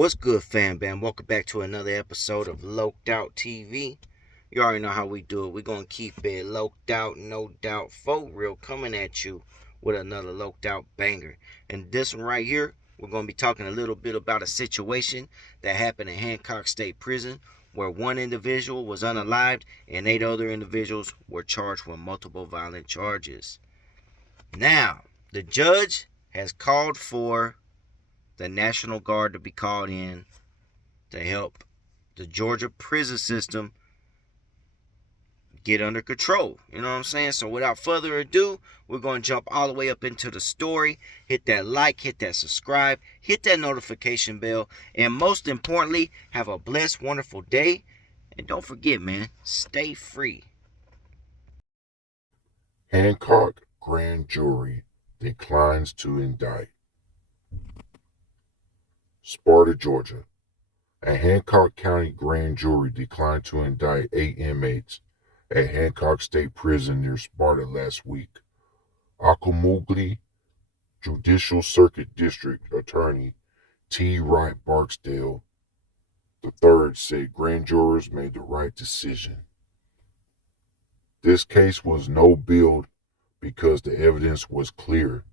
What's good, fam bam? Welcome back to another episode of Loked Out TV. You already know how we do it. We're going to keep it loked out, no doubt, for real, coming at you with another loked out banger. And this one right here, we're going to be talking a little bit about a situation that happened in Hancock State Prison where one individual was unalived and 8 other individuals were charged with multiple violent charges. Now, the judge has called for the National Guard to be called in to help the Georgia prison system get under control. You know what I'm saying? So without further ado, we're going to jump all the way up into the story. Hit that like, hit that subscribe, hit that notification bell, and most importantly, have a blessed, wonderful day. And don't forget, man, stay free. Hancock grand jury declines to indict. Sparta, Georgia. A Hancock County grand jury declined to indict 8 inmates at Hancock State Prison near Sparta last week. Ocmulgee Judicial Circuit District Attorney T. Wright Barksdale III said grand jurors made the right decision. This case was no build because the evidence was clear.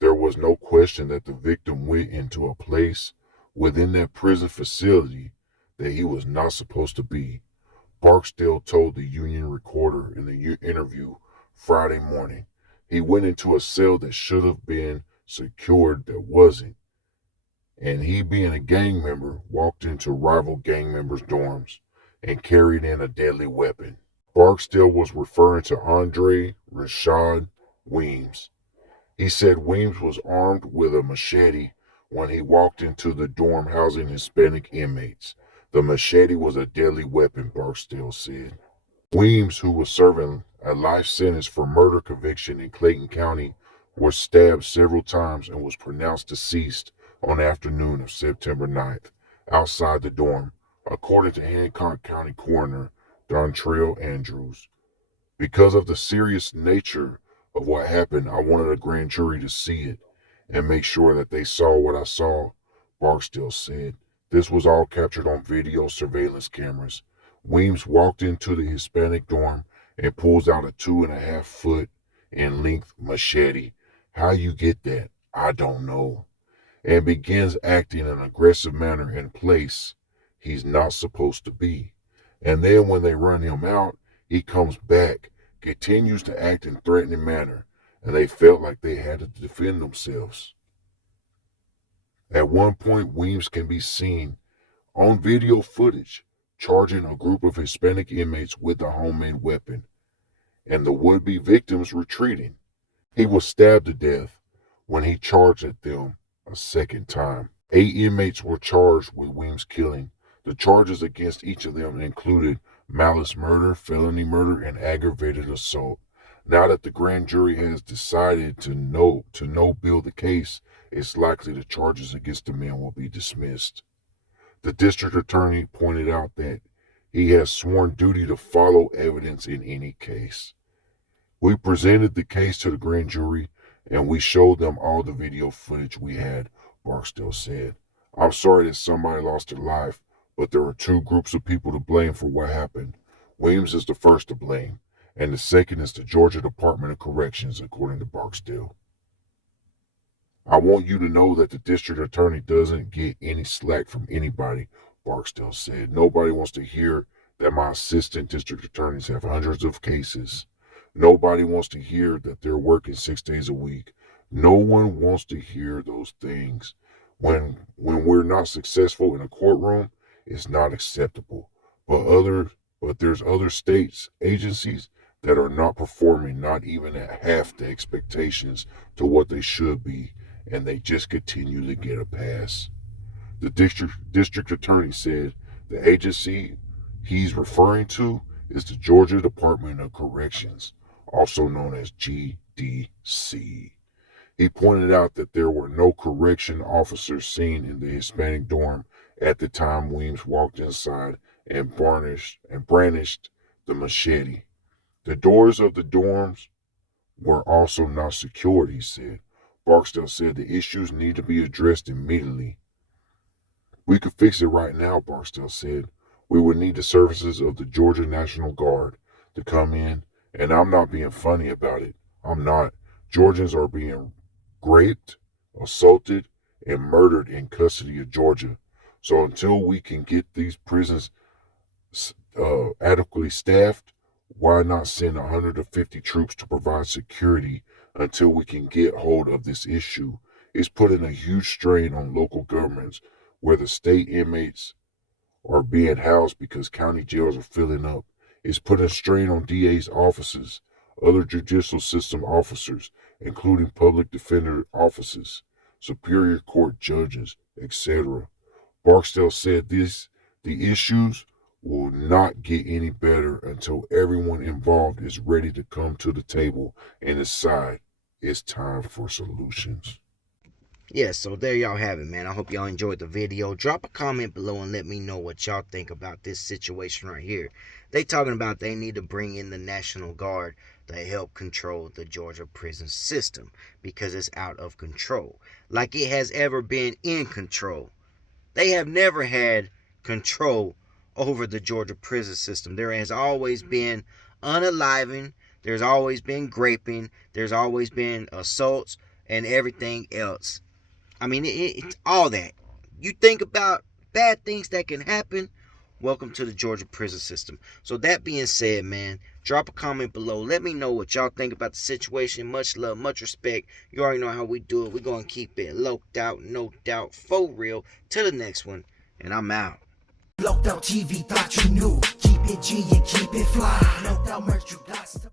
There was no question that the victim went into a place within that prison facility that he was not supposed to be, Barksdale told the Union Recorder in the interview Friday morning. He went into a cell that should have been secured that wasn't, and he, being a gang member, walked into rival gang members' dorms and carried in a deadly weapon. Barksdale was referring to Andre Rashad Weems. He said Weems was armed with a machete when he walked into the dorm housing Hispanic inmates. The machete was a deadly weapon, Barksdale said. Weems, who was serving a life sentence for murder conviction in Clayton County, was stabbed several times and was pronounced deceased on the afternoon of September 9th outside the dorm, according to Hancock County Coroner Dontrell Andrews. Because of the serious nature of what happened, I wanted a grand jury to see it and make sure that they saw what I saw, Barksdale said. This was all captured on video surveillance cameras. Weems walked into the Hispanic dorm and pulls out a 2.5-foot in length machete. How you get that, I don't know. And begins acting in an aggressive manner in place he's not supposed to be. And then when they run him out, he comes back, continues to act in threatening manner, and they felt like they had to defend themselves. At one point, Weems can be seen on video footage charging a group of Hispanic inmates with a homemade weapon, and the would-be victims retreating. He was stabbed to death when he charged at them a second time. 8 inmates were charged with Weems' killing. The charges against each of them included malice murder, felony murder, and aggravated assault. Now that the grand jury has decided to no build the case, it's likely the charges against the men will be dismissed. The district attorney pointed out that he has sworn duty to follow evidence in any case. We presented the case to the grand jury and we showed them all the video footage we had, Barksdale said. I'm sorry that somebody lost their life, but there are 2 groups of people to blame for what happened. Weems is the first to blame, and the second is the Georgia Department of Corrections, according to Barksdale. I want you to know that the district attorney doesn't get any slack from anybody, Barksdale said. Nobody wants to hear that my assistant district attorneys have hundreds of cases. Nobody wants to hear that they're working 6 days a week. No one wants to hear those things. When we're not successful in a courtroom, it's not acceptable. But there's other states, agencies that are not performing not even at half the expectations to what they should be, and they just continue to get a pass. The district attorney said the agency he's referring to is the Georgia Department of Corrections, also known as GDC. He pointed out that there were no correction officers seen in the Hispanic dorm at the time Weems walked inside and brandished the machete. The doors of the dorms were also not secured, he said. Barksdale said the issues need to be addressed immediately. We could fix it right now, Barstow said. We would need the services of the Georgia National Guard to come in, and I'm not being funny about it. I'm not. Georgians are being raped, assaulted, and murdered in custody of Georgia. So until we can get these prisons adequately staffed, why not send 150 troops to provide security until we can get hold of this issue? It's putting a huge strain on local governments where the state inmates are being housed because county jails are filling up. It's putting strain on DA's offices, other judicial system officers, including public defender offices, superior court judges, etc. Barksdale said the issues will not get any better until everyone involved is ready to come to the table and decide it's time for solutions. Yeah, so there y'all have it, man. I hope y'all enjoyed the video. Drop a comment below and let me know what y'all think about this situation right here. They talking about they need to bring in the National Guard to help control the Georgia prison system because it's out of control. Like it has ever been in control. They have never had control over the Georgia prison system. There has always been unaliving. There's always been raping. There's always been assaults and everything else. I mean, it's all that. You think about bad things that can happen, welcome to the Georgia prison system. So that being said, man, drop a comment below. Let me know what y'all think about the situation. Much love, much respect. You already know how we do it. We're going to keep it loked out, no doubt, for real. Till the next one, and I'm out. Loked Out TV, thought you knew. Keep it G and keep it fly. Loked Out merchandise.